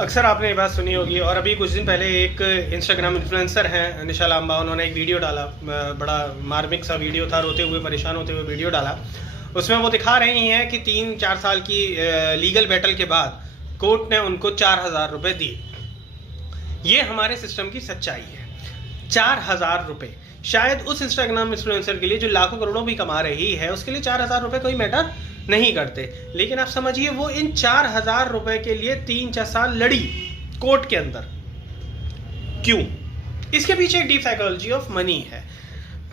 अक्सर आपने ये बात सुनी होगी और अभी कुछ दिन पहले एक इंस्टाग्राम इन्फ्लुएंसर हैं निशा लांबा, उन्होंने एक वीडियो डाला, बड़ा मार्मिक सा वीडियो था, रोते हुए परेशान होते हुए वीडियो डाला। उसमें वो दिखा रही हैं कि 3-4 साल की लीगल बैटल के बाद कोर्ट ने उनको 4,000 रुपये दिए। ये हमारे सिस्टम की सच्चाई है। 4,000 रुपये शायद उस इंस्टाग्राम इन्फ्लुएंसर के लिए जो लाखों करोड़ों भी कमा रही है, उसके लिए 4,000 रुपये कोई मैटर नहीं करते। लेकिन आप समझिए, वो इन 4,000 रुपये के लिए 3-4 साल लड़ी कोर्ट के अंदर। क्यों? इसके पीछे एक डीप साइकोलॉजी ऑफ मनी है।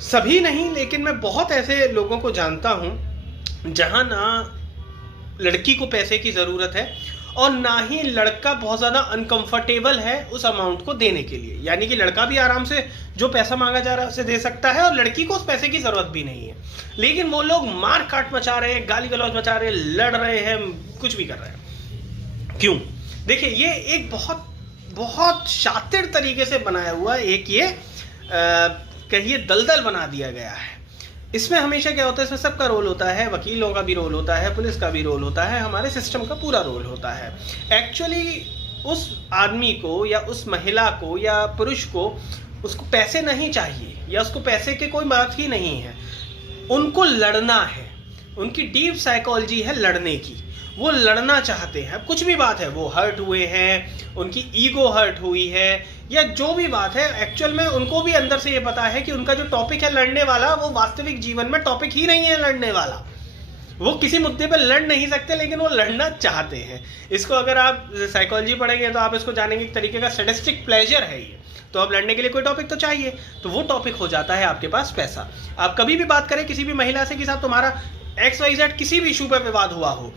सभी नहीं, लेकिन मैं बहुत ऐसे लोगों को जानता हूं जहां ना लड़की को पैसे की जरूरत है और ना ही लड़का बहुत ज़्यादा अनकंफर्टेबल है उस अमाउंट को देने के लिए। यानी कि लड़का भी आराम से जो पैसा मांगा जा रहा है उसे दे सकता है और लड़की को उस पैसे की ज़रूरत भी नहीं है। लेकिन वो लोग मार काट मचा रहे हैं, गाली गलौज मचा रहे हैं, लड़ रहे हैं, कुछ भी कर रहे हैं। क्यों? देखिए, ये एक बहुत बहुत शातिर तरीके से बनाया हुआ एक ये कहिए दलदल बना दिया गया है। इसमें हमेशा क्या होता है, इसमें सबका रोल होता है, वकीलों का भी रोल होता है, पुलिस का भी रोल होता है, हमारे सिस्टम का पूरा रोल होता है। एक्चुअली उस आदमी को या उस महिला को या पुरुष को उसको पैसे नहीं चाहिए या उसको पैसे की कोई बात ही नहीं है, उनको लड़ना है। उनकी डीप साइकोलॉजी है लड़ने की, वो लड़ना चाहते हैं। कुछ भी बात है, वो हर्ट हुए हैं, उनकी ईगो हर्ट हुई है या जो भी बात है, एक्चुअल में उनको भी अंदर से ये पता है कि उनका जो टॉपिक है लड़ने वाला, वो वास्तविक जीवन में टॉपिक ही नहीं है लड़ने वाला। वो किसी मुद्दे पर लड़ नहीं सकते, लेकिन वो लड़ना चाहते हैं। इसको अगर आप साइकोलॉजी पढ़ेंगे तो आप इसको जानेंगे, एक तरीके का सैडिस्टिक प्लेजर है ये। तो अब लड़ने के लिए कोई टॉपिक तो चाहिए, तो वो टॉपिक हो जाता है आपके पास पैसा। आप कभी भी बात करें किसी भी महिला से कि साहब तुम्हारा XYZ किसी भी इशू पर विवाद हुआ हो,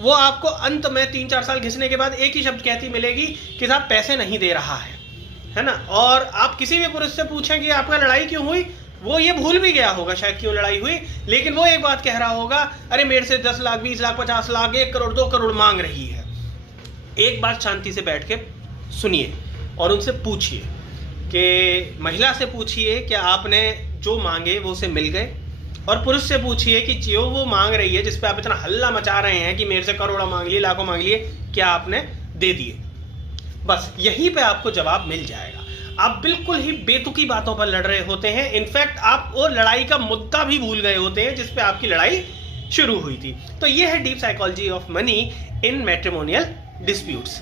वो आपको अंत में 3-4 साल घिसने के बाद एक ही शब्द कहती मिलेगी कि साहब पैसे नहीं दे रहा है ना। और आप किसी भी पुरुष से पूछें कि आपका लड़ाई क्यों हुई, वो ये भूल भी गया होगा शायद क्यों लड़ाई हुई, लेकिन वो एक बात कह रहा होगा, अरे मेरे से 10 लाख, 20 लाख, 50 लाख, 1 करोड़, 2 करोड़ मांग रही है। एक बार शांति से बैठ के सुनिए और उनसे पूछिए कि महिला से पूछिए कि आपने जो मांगे वो उसे मिल गए, और पुरुष से पूछिए कि जो वो मांग रही है, जिस पे आप इतना हल्ला मचा रहे हैं कि मेरे से करोड़ों मांग लिए, लाखों मांग लिए, क्या आपने दे दिए? बस यहीं पे आपको जवाब मिल जाएगा। आप बिल्कुल ही बेतुकी बातों पर लड़ रहे होते हैं। इनफैक्ट आप वो लड़ाई का मुद्दा भी भूल गए होते हैं जिस पे आपकी लड़ाई शुरू हुई थी। तो ये है deep psychology of money in matrimonial disputes.